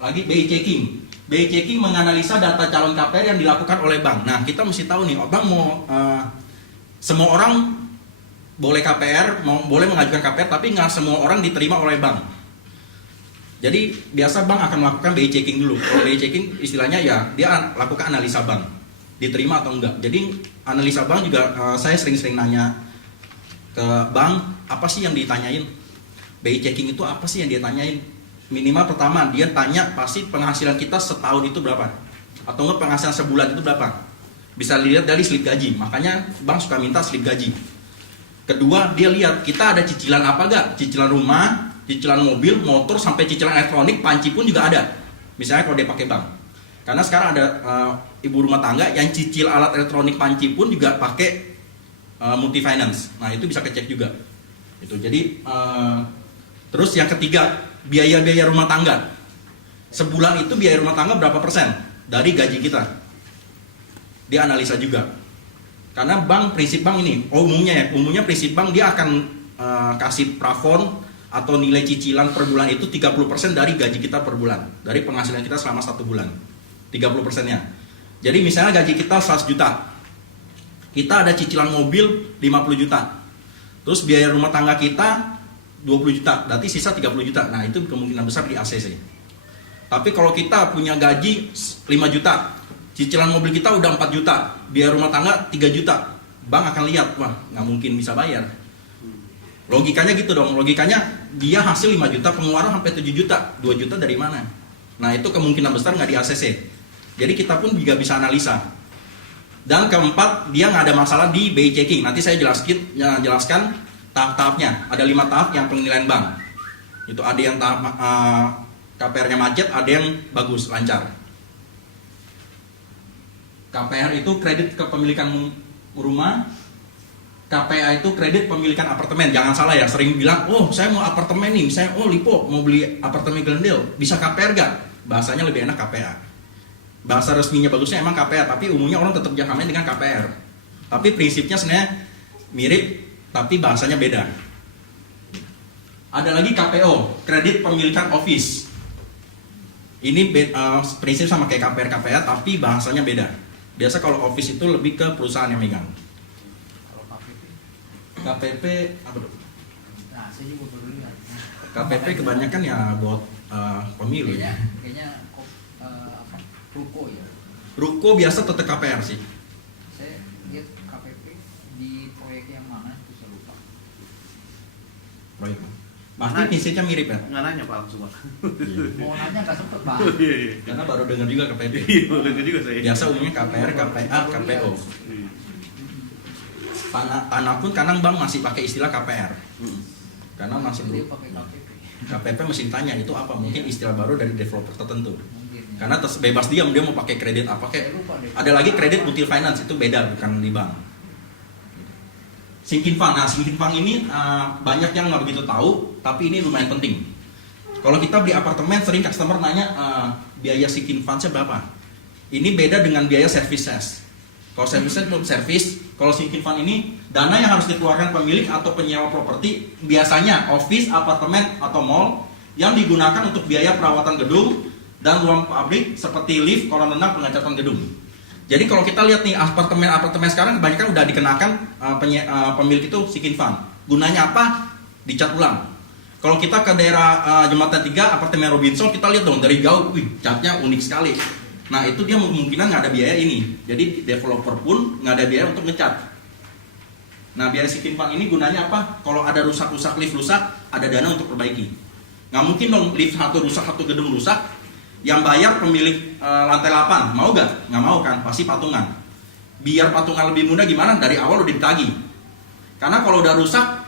lagi BI checking. BI checking menganalisa data calon KPR yang dilakukan oleh bank. Nah, kita mesti tahu nih, bank mau semua orang boleh KPR, boleh mengajukan KPR, tapi nggak semua orang diterima oleh bank. Jadi biasa bank akan melakukan BI checking dulu. Kalau BI checking istilahnya ya dia lakukan analisa bank, diterima atau enggak. Jadi analisa bank juga saya sering-sering nanya ke bank, apa sih yang ditanyain? BI checking itu apa sih yang dia tanyain? Minimal pertama dia tanya pasti penghasilan kita setahun itu berapa, atau enggak penghasilan sebulan itu berapa. Bisa lihat dari slip gaji, makanya bank suka minta slip gaji. Kedua, dia lihat kita ada cicilan apa enggak, cicilan rumah, cicilan mobil, motor, sampai cicilan elektronik, panci pun juga ada. Misalnya kalau dia pakai bank. Karena sekarang ada ibu rumah tangga yang cicil alat elektronik, panci pun juga pakai multi finance. Nah, itu bisa kecek juga. Itu jadi terus yang ketiga, biaya-biaya rumah tangga. Sebulan itu biaya rumah tangga berapa persen dari gaji kita? Dia analisa juga. Karena prinsip bank ini, umumnya prinsip bank dia akan kasih plafon atau nilai cicilan per bulan itu 30% dari gaji kita per bulan, dari penghasilan kita selama 1 bulan. 30%-nya. Jadi misalnya gaji kita 100 juta. Kita ada cicilan mobil 50 juta. Terus biaya rumah tangga kita 20 juta, berarti sisa 30 juta. Nah, itu kemungkinan besar di ACC. Tapi kalau kita punya gaji 5 juta, cicilan mobil kita udah 4 juta, biaya rumah tangga 3 juta, bank akan lihat, wah nggak mungkin bisa bayar. Logikanya gitu dong, logikanya dia hasil 5 juta, pengeluaran sampai 7 juta, 2 juta dari mana? Nah, itu kemungkinan besar nggak di ACC. Jadi kita pun juga bisa analisa. Dan keempat, dia nggak ada masalah di BI checking. Nanti saya jelaskan tahap-tahapnya. Ada 5 tahap yang penilaian bank. Itu ada yang tahap KPR-nya macet, ada yang bagus, lancar. KPR itu kredit kepemilikan rumah, KPA itu kredit pemilikan apartemen. Jangan salah ya, sering bilang, oh saya mau apartemen nih, saya Lipo mau beli apartemen Glendale, bisa KPR gak? Bahasanya lebih enak KPA. Bahasa resminya bagusnya emang KPA, tapi umumnya orang tetap jangkauannya dengan KPR. Tapi prinsipnya sebenarnya mirip, tapi bahasanya beda. Ada lagi KPO, kredit pemilikan office. Ini prinsip sama kayak KPR KPA, tapi bahasanya beda. Biasa kalau office itu lebih ke perusahaan yang megang. Kalau KPP? KPP apa tuh? Nah, saya juga baru lihat. KPP kebanyakan ya buat pemilu. Kayaknya ruko ya. Ruko biasa tetap KPR sih. Saya lihat KPP di proyek yang mana itu saya lupa. Proyek. Pasti prinsipnya mirip ya? Nggak nanya Pak langsung Pak. Mau nanya nggak sempet Pak. Karena baru dengar juga KPP. Iya, dengar juga saya. Biasa umumnya KPR, KPA, KPO. Tanah pun kadang bank masih pakai istilah KPR. Karena masih Dia pakai KPP. KPP mesti tanya itu apa? Mungkin istilah baru dari developer tertentu. Mungkin. Karena bebas diam dia mau pakai kredit apa kayak. Saya lupa deh. Ada lagi kredit multi finance, itu beda, bukan di bank. Sinking fund. Nah, sinking fund ini banyak yang nggak begitu tahu, tapi ini lumayan penting. Kalau kita beli apartemen, sering customer nanya biaya sinking fund-nya berapa. Ini beda dengan biaya services. Kalau services belum servis, kalau sinking fund ini dana yang harus dikeluarkan pemilik atau penyewa properti, biasanya office, apartemen atau mall yang digunakan untuk biaya perawatan gedung dan ruang pabrik seperti lift, kolam renang, pengecatan gedung. Jadi kalau kita lihat nih apartemen sekarang kebanyakan udah dikenakan pemilik itu sinking fund. Gunanya apa? Dicat ulang. Kalau kita ke daerah Jembatan 3 apartemen Robinson, kita lihat dong dari jauh, wih catnya unik sekali. Nah itu dia kemungkinan nggak ada biaya ini. Jadi developer pun nggak ada biaya untuk ngecat. Nah biaya sinking fund ini gunanya apa? Kalau ada rusak-rusak, lift rusak, ada dana untuk perbaiki. Nggak mungkin dong lift satu rusak, satu gedung rusak, yang bayar pemilik lantai 8, mau gak? Nggak mau kan, pasti patungan. Biar patungan lebih mudah gimana? Dari awal udah ditagih. Karena kalau udah rusak,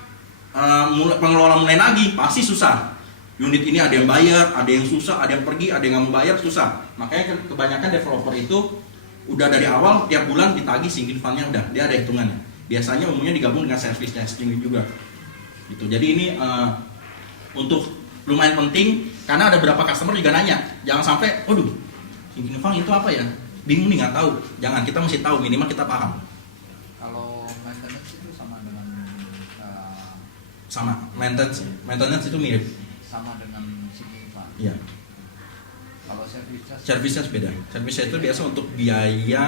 pengelola mulai nagih, pasti susah. Unit ini ada yang bayar, ada yang susah, ada yang pergi, ada yang nggak mau bayar, susah. Makanya kebanyakan developer itu udah dari awal tiap bulan ditagih sinking fund-nya udah, dia ada hitungannya. Biasanya umumnya digabung dengan service testing juga. Gitu. Jadi ini untuk lumayan penting karena ada beberapa customer juga nanya, jangan sampai, waduh, sinking fund itu apa ya? Bingung nih nggak tahu. Jangan, kita mesti tahu, minimal kita paham. Kalau maintenance itu sama dengan Sama maintenance itu mirip. sama dengan sinking fund. Iya. service charge. Service charge beda. Service charge itu biasa untuk biaya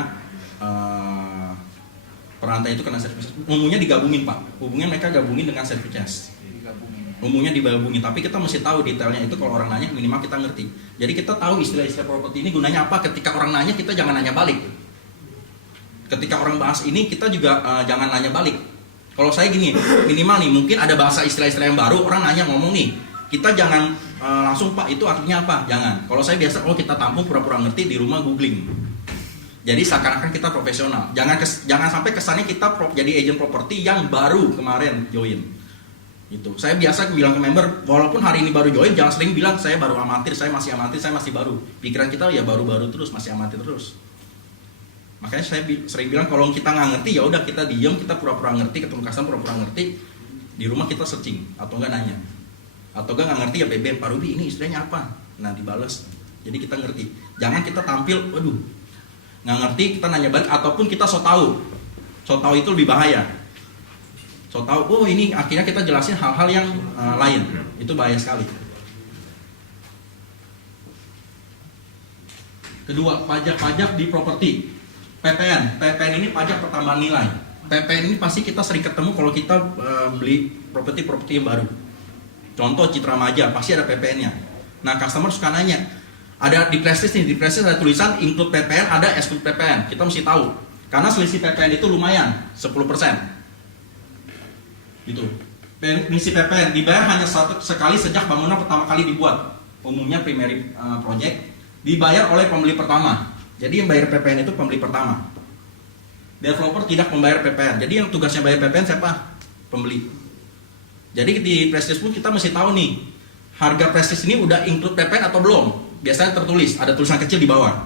perantai itu kena service charge. Umumnya digabungin Pak. Umumnya mereka gabungin dengan service charge. Digabungin. Umumnya digabungin, tapi kita mesti tahu detailnya itu. Kalau orang nanya minimal kita ngerti. Jadi kita tahu istilah-istilah properti ini gunanya apa. Ketika orang nanya kita jangan nanya balik. Ketika orang bahas ini kita juga jangan nanya balik. Kalau saya gini, minimal nih mungkin ada bahasa istilah-istilah yang baru, orang nanya ngomong nih, kita jangan langsung Pak itu artinya apa, jangan. Kalau saya biasa, kita tampung pura-pura ngerti di rumah googling. Jadi seakan-akan kita profesional. Jangan sampai kesannya kita jadi agent properti yang baru kemarin join. Gitu. Saya biasa bilang ke member, walaupun hari ini baru join, jangan sering bilang saya baru amatir, saya masih baru. Pikiran kita ya baru-baru terus, masih amatir terus. Makanya saya sering bilang kalau kita nggak ngerti ya udah kita diem, kita pura-pura ngerti, ketemu customer pura-pura ngerti, di rumah kita searching atau enggak nanya, atau enggak ngerti ya BBM Pak Ruby ini istilahnya apa, nah dibales. Jadi kita ngerti. Jangan kita tampil, waduh nggak ngerti kita nanya balik, ataupun kita so tahu itu lebih bahaya. So tahu, oh ini akhirnya kita jelasin hal-hal yang lain, itu bahaya sekali. Kedua, pajak-pajak di properti. PPN ini pajak pertambahan nilai. PPN ini pasti kita sering ketemu kalau kita beli properti yang baru. Contoh Citra Maja, pasti ada PPN-nya. Nah, customer suka nanya, ada di prestis nih, di prestis ada tulisan include PPN, ada exclude PPN. Kita mesti tahu. Karena selisih PPN itu lumayan, 10%. Gitu. Selisih PPN dibayar hanya sekali sejak bangunan pertama kali dibuat. Umumnya primary project dibayar oleh pembeli pertama. Jadi yang bayar PPN itu pembeli pertama. Developer tidak membayar PPN. Jadi yang tugasnya bayar PPN siapa? Pembeli. Jadi di prestis pun kita mesti tahu nih, harga prestis ini udah include PPN atau belum? Biasanya tertulis, ada tulisan kecil di bawah.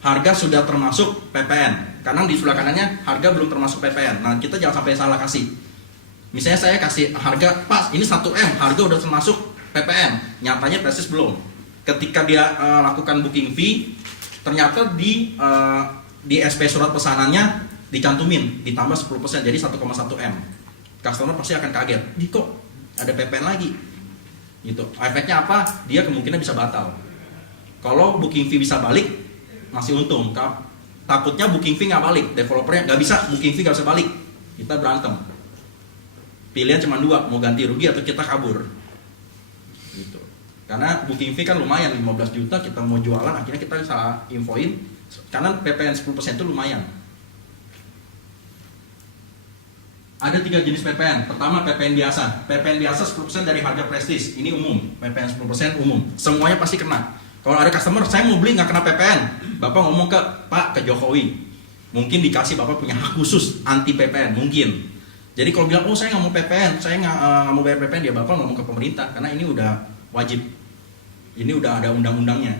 Harga sudah termasuk PPN. Karena di sebelah kanannya harga belum termasuk PPN. Nah, kita jangan sampai salah kasih. Misalnya saya kasih harga pas ini 1M, harga udah termasuk PPN. Nyatanya prestis belum. Ketika dia lakukan booking fee, ternyata di SP surat pesanannya dicantumin ditambah 10%, jadi 1,1 M. Customer pasti akan kaget, kok ada PPN lagi gitu. Efeknya apa? Dia kemungkinan bisa batal. Kalau booking fee bisa balik masih untung. Takutnya booking fee nggak balik, developernya nggak bisa, booking fee nggak bisa balik, kita berantem. Pilihan cuma dua, mau ganti rugi atau kita kabur gitu. Karena booking fee kan lumayan, 15 juta, kita mau jualan akhirnya kita salah infoin. Karena PPN 10% itu lumayan. Ada 3 jenis PPN. Pertama PPN biasa. PPN biasa 10% dari harga prestis. Ini umum. PPN 10% umum. Semuanya pasti kena. Kalau ada customer, saya mau beli nggak kena PPN. Bapak ngomong ke Jokowi. Mungkin dikasih Bapak punya hak khusus anti PPN. Mungkin. Jadi kalau bilang, saya nggak mau PPN, saya nggak mau bayar PPN, ya Bapak ngomong ke pemerintah. Karena ini udah wajib. Ini udah ada undang-undangnya.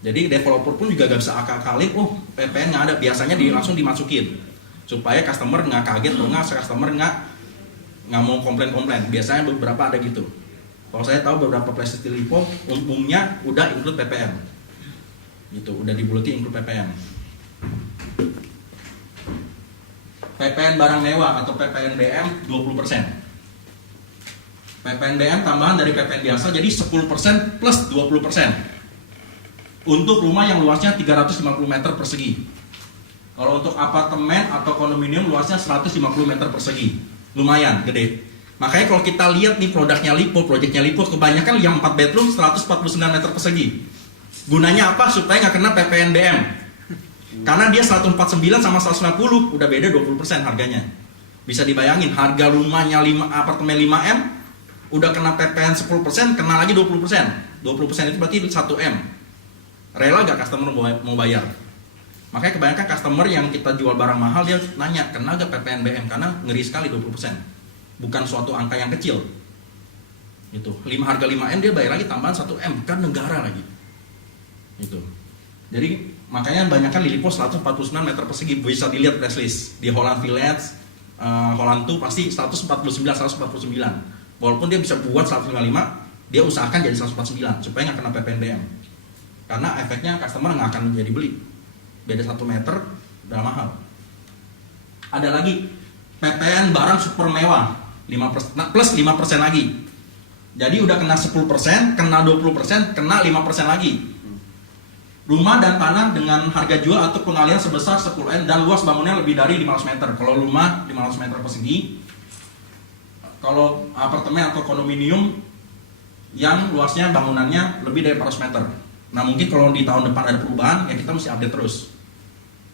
Jadi developer pun juga gak bisa akal-akalin, PPN nggak ada, biasanya langsung dimasukin supaya customer nggak kaget, atau customer nggak mau komplain. Biasanya beberapa ada gitu. Kalau saya tahu beberapa places di Lipo umumnya udah include PPN, gitu, udah dibuleti include PPN. PPN barang mewah atau PPN BM 20%. PPN BM tambahan dari PPN biasa, jadi 10% plus 20%. Untuk rumah yang luasnya 350 meter persegi. Kalau untuk apartemen atau kondominium luasnya 150 meter persegi. Lumayan, gede. Makanya kalau kita lihat nih produknya Lipo, proyeknya Lipo, kebanyakan yang 4 bedroom 149 meter persegi. Gunanya apa? Supaya nggak kena PPN BM. Karena dia 149 sama 150, udah beda 20% harganya. Bisa dibayangin, harga rumahnya apartemen 5M, udah kena PPN 10%, kena lagi 20%. 20% itu berarti 1M. Rela gak customer mau bayar? Makanya kebanyakan customer yang kita jual barang mahal, dia nanya, kena gak PPN BM? Karena ngeri sekali 20%. Bukan suatu angka yang kecil. Itu. Harga 5M dia bayar lagi tambahan 1M, kan negara lagi. Itu. Jadi makanya kebanyakan di Lipo 149 meter persegi, bisa dilihat press list. Di Holland Village, Holland 2 pasti 149. Walaupun dia bisa buat 155, dia usahakan jadi 149 supaya nggak kena PPN BM. Karena efeknya customer nggak akan jadi beli. Beda 1 meter udah mahal. Ada lagi PPN barang super mewah 5%, plus 5% lagi. Jadi udah kena 10%, kena 20%, kena 5% lagi. Rumah dan tanah dengan harga jual atau pengalihan sebesar 10 M dan luas bangunnya lebih dari 500 meter. Kalau rumah 500 meter persegi, kalau apartemen atau kondominium yang luasnya bangunannya lebih dari 400 meter. Nah mungkin kalau di tahun depan ada perubahan, ya kita mesti update terus.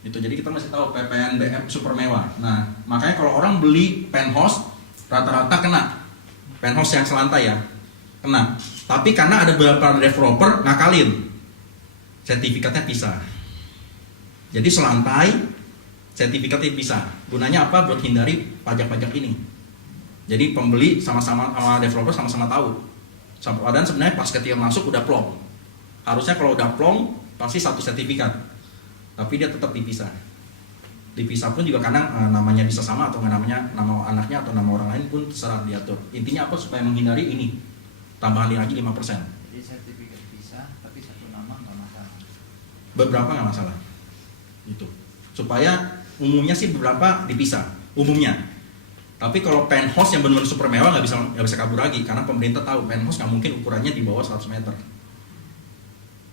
Gitu. Jadi kita masih tahu PPNBM super mewah. Nah makanya kalau orang beli penthouse rata-rata kena penthouse yang selantai ya, kena. Tapi karena ada beberapa developer ngakalin, sertifikatnya pisah. Jadi selantai, sertifikatnya pisah. Gunanya apa? Buat hindari pajak-pajak ini. Jadi pembeli sama-sama sama developer sama-sama tahu. Dan sebenarnya pas ketika masuk udah plong. Harusnya kalau udah plong pasti satu sertifikat. Tapi dia tetap dipisah. Dipisah pun juga kadang namanya bisa sama atau nggak, namanya nama anaknya atau nama orang lain pun terserah diatur. Intinya apa? Supaya menghindari ini. Tambahan lagi 5%. Jadi sertifikat pisah tapi satu nama nggak masalah. Beberapa nggak masalah. Itu. Supaya umumnya sih beberapa dipisah. Umumnya. Tapi kalau penthouse yang benar-benar super mewah nggak bisa kabur lagi karena pemerintah tahu penthouse nggak mungkin ukurannya di bawah 100 meter.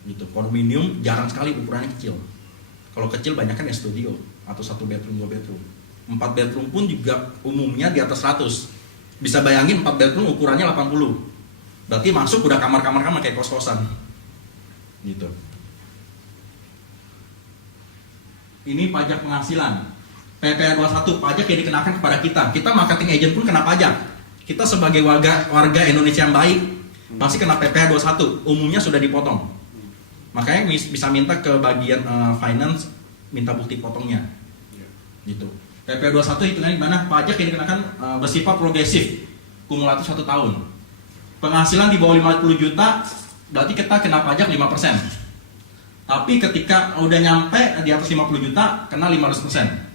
Gitu. Kondominium jarang sekali ukurannya kecil. Kalau kecil banyak kan ya studio atau 1 bedroom 2 bedroom. 4 bedroom pun juga umumnya di atas 100. Bisa bayangin 4 bedroom ukurannya 80. Berarti masuk udah kamar-kamar kayak kos-kosan. Gitu. Ini pajak penghasilan. PPh 21 pajak yang dikenakan kepada kita. Kita marketing agent pun kena pajak. Kita sebagai warga Indonesia yang baik pasti kena PPh 21. Umumnya sudah dipotong. Makanya bisa minta ke bagian finance minta bukti potongnya. Gitu. PPh 21 hitungannya gimana? Pajak yang dikenakan bersifat progresif, kumulatif 1 tahun. Penghasilan di bawah 50 juta berarti kita kena pajak 5%. Tapi ketika udah nyampe di atas 50 juta kena 500%.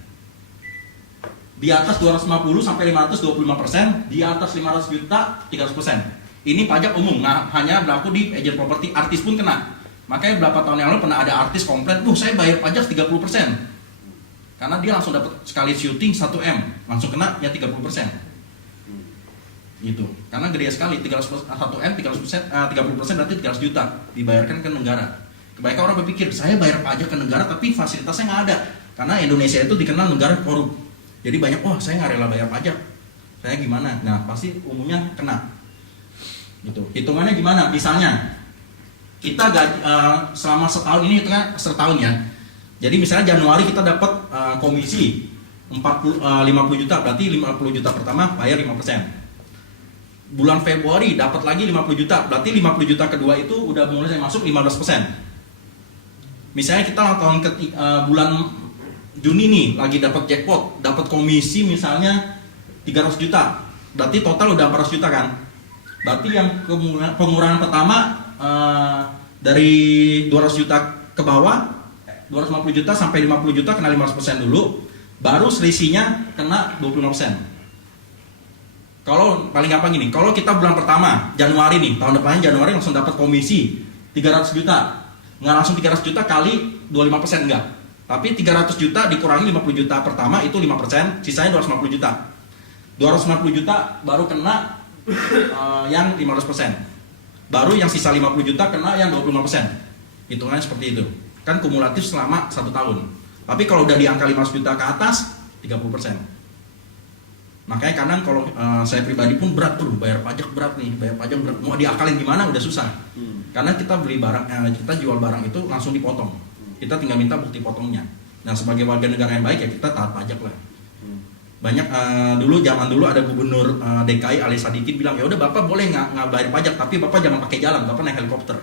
Di atas 250 sampai 525%, di atas 500 juta 300%. Ini pajak umum, nah, hanya berlaku di agent properti. Artis pun kena. Makanya berapa tahun yang lalu pernah ada artis komplain, saya bayar pajak 30%. Karena dia langsung dapat sekali syuting 1 M, langsung kena ya 30%. Gitu. Karena gede sekali, 1 M 30%, 30% berarti 300 juta dibayarkan ke negara. Kebanyakan orang berpikir, saya bayar pajak ke negara tapi fasilitasnya nggak ada. Karena Indonesia itu dikenal negara korup. Jadi banyak, saya nggak rela bayar pajak. Saya gimana? Nah, pasti umumnya kena. Gitu. Hitungannya gimana? Misalnya, kita selama setahun ini, setahun ya. Jadi misalnya Januari kita dapat komisi 50 juta, berarti 50 juta pertama bayar 5%. Bulan Februari dapat lagi 50 juta, berarti 50 juta kedua itu udah mulai masuk 15%. Misalnya kita bulan Juni nih lagi dapat jackpot, dapat komisi misalnya 300 juta, berarti total udah 400 juta kan. Berarti yang pengurangan pertama dari 200 juta ke bawah, 250 juta sampai 50 juta kena 15% dulu, baru selisihnya kena 25%. Kalau paling gampang gini, kalau kita bulan pertama Januari nih, tahun depannya Januari langsung dapat komisi 300 juta, nggak langsung 300 juta kali 25% enggak, tapi 300 juta dikurangi 50 juta pertama itu 5%, sisanya 250 juta. 250 juta baru kena yang 500%, baru yang sisa 50 juta kena yang 25%. Hitungannya seperti itu, kan kumulatif selama 1 tahun. Tapi kalau udah di angka 500 juta ke atas 30%. Makanya kadang kalau saya pribadi pun berat tuh, bayar pajak berat, mau diakalin gimana udah susah. Karena kita beli barang, kita jual barang itu langsung dipotong. Kita tinggal minta bukti potongnya. Nah sebagai warga negara yang baik ya kita taat pajak lah. Banyak zaman dulu ada gubernur DKI Ali Sadikin bilang, ya udah bapak boleh nggak bayar pajak, tapi bapak jangan pakai jalan, bapak naik helikopter.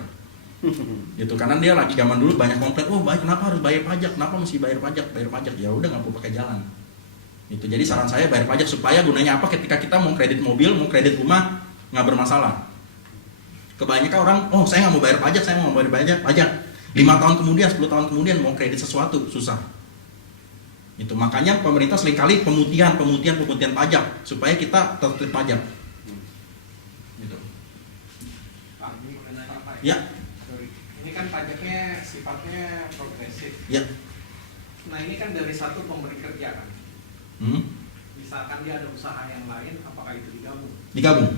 Gitu, karena dia lagi zaman dulu banyak komplain, kenapa harus bayar pajak, kenapa mesti bayar pajak, ya udah nggak perlu pakai jalan. Itu jadi saran saya bayar pajak, supaya gunanya apa? Ketika kita mau kredit mobil, mau kredit rumah nggak bermasalah. Kebanyakan orang, saya nggak mau bayar pajak, saya mau bayar pajak 5 tahun kemudian, 10 tahun kemudian mau kredit sesuatu susah. Itu makanya pemerintah seringkali pemutihan pajak supaya kita tertib pajak. Gitu. Pak, ini mengenai apa Ya. Ini kan pajaknya sifatnya progresif. Ya. Nah ini kan dari satu pemberi kerja kan. Misalkan dia ada usaha yang lain, apakah itu digabung? Digabung.